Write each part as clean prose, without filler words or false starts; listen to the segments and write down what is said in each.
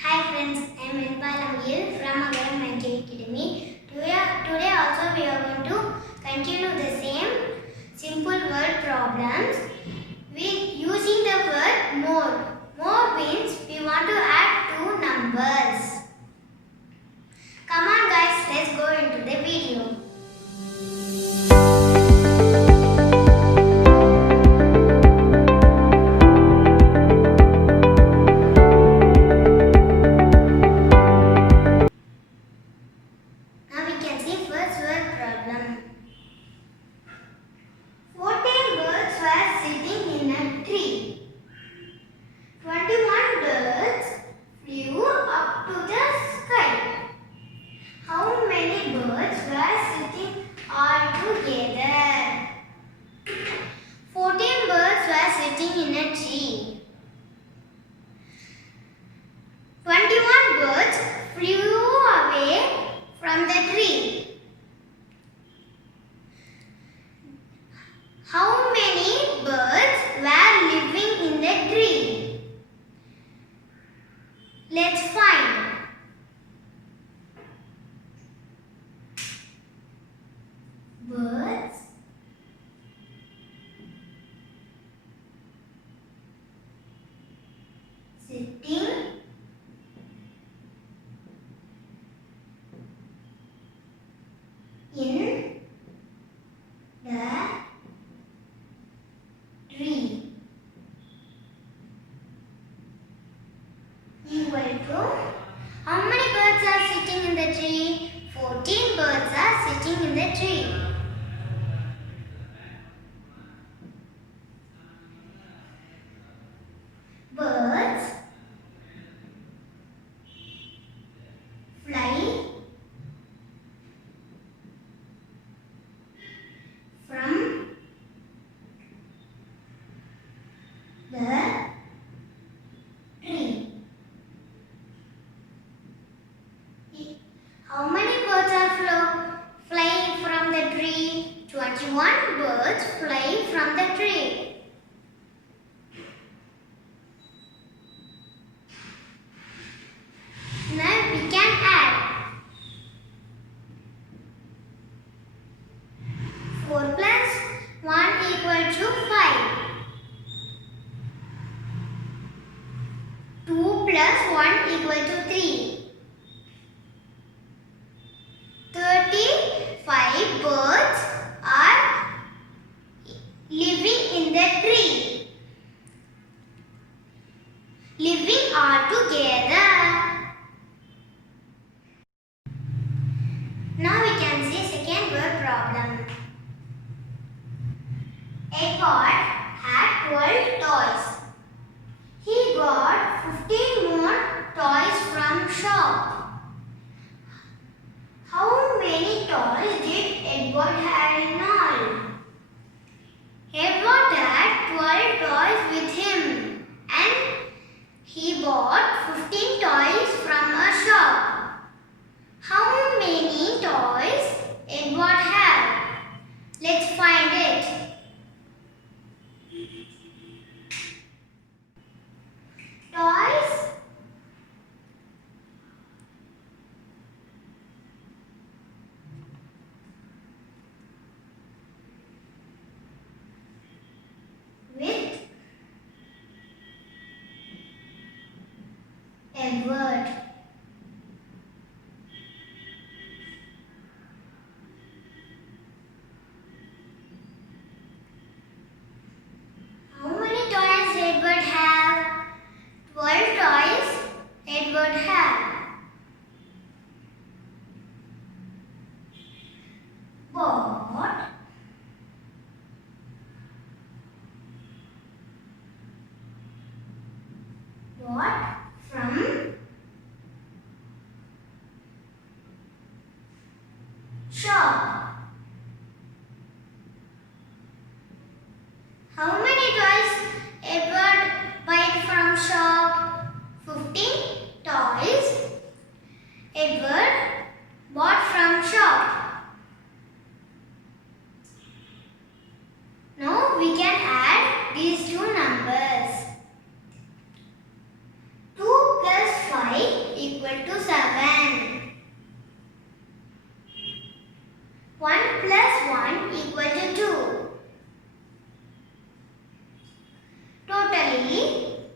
Hi friends, I am Enpalam here from our Mental Academy. Today also we are going to continue the same simple word problems with using the word more. More means we want to add two numbers. Come on guys, let's go into the video. Now we can see first word problem. 14 birds were sitting in a tree. 21 birds flew up to the sky. How many birds were sitting all together? 14 birds were sitting in a tree. 21 birds flew away from the tree. How many birds were living in the tree? Let's find. Birds sitting in the tree equal to how many birds are sitting in the tree? 14 birds are sitting in the tree. Birds fly from the tree. How many birds are flying from the tree? 21 birds fly from the tree. Now we can add 4 plus 1 equal to 5. 2 plus 1 equal to 3. 35 birds are living in the tree. Living all together. Now we can see second word problem. Edward had 12 toys. He got 15 more toys from shop. How many toys did Edward have in all? Edward had 12 toys with him and he bought 15 toys from a shop. How many toys Edward had? Let's find it. Toys with Edward. How many toys Edward have? 12 toys Edward had. Bought from shop. How many toys Edward bought from shop? 15 toys Edward bought from shop. Now we can add these two numbers. 2 plus 5 equal to 7. 1 plus 1 equal to 2. Totally,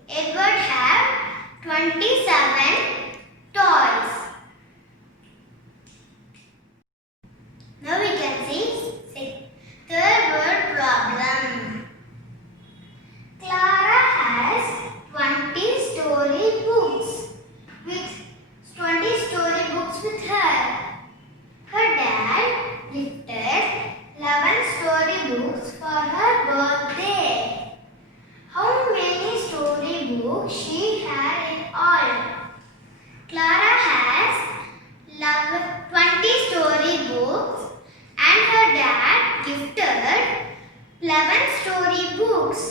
Edward have 27 toys. Now we can see third word problem. Clara has 20 story books with her. Her dad gifted 11 story books for her birthday. How many story books she had in all? Clara has 20 story books and her dad gifted 11 story books.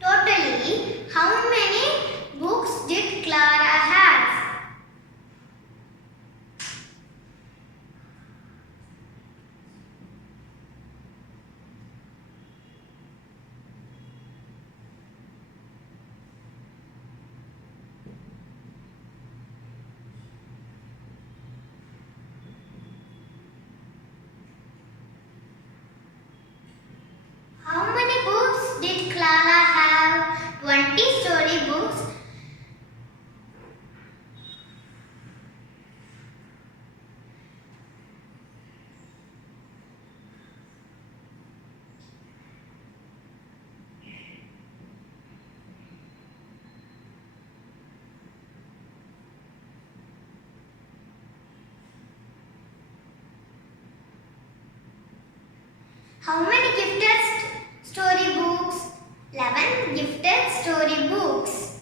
Totally, how many books did Clara have? How many books did Clara have? 20 story books. How many gifted story books? 11 gifted story books.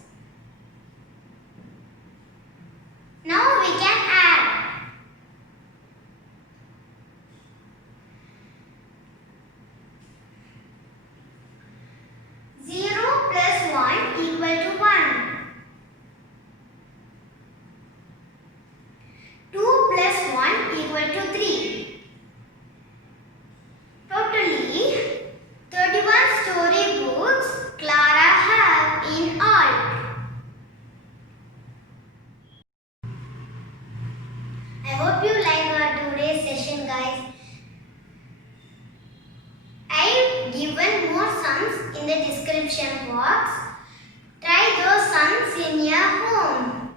Now we can add. Zero plus 1 equal to 1. 2 plus 1 equal to 3. Totally, 31 story books Clara have in all. I hope you like our today's session, guys. I've given more sums in the description box. Try those sums in your home.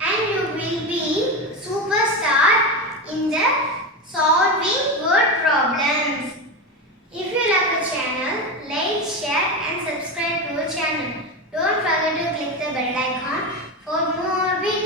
And you will be superstar in the solving word problems. If you like the channel, like, share and subscribe to our channel. Don't forget to click the bell icon for more videos.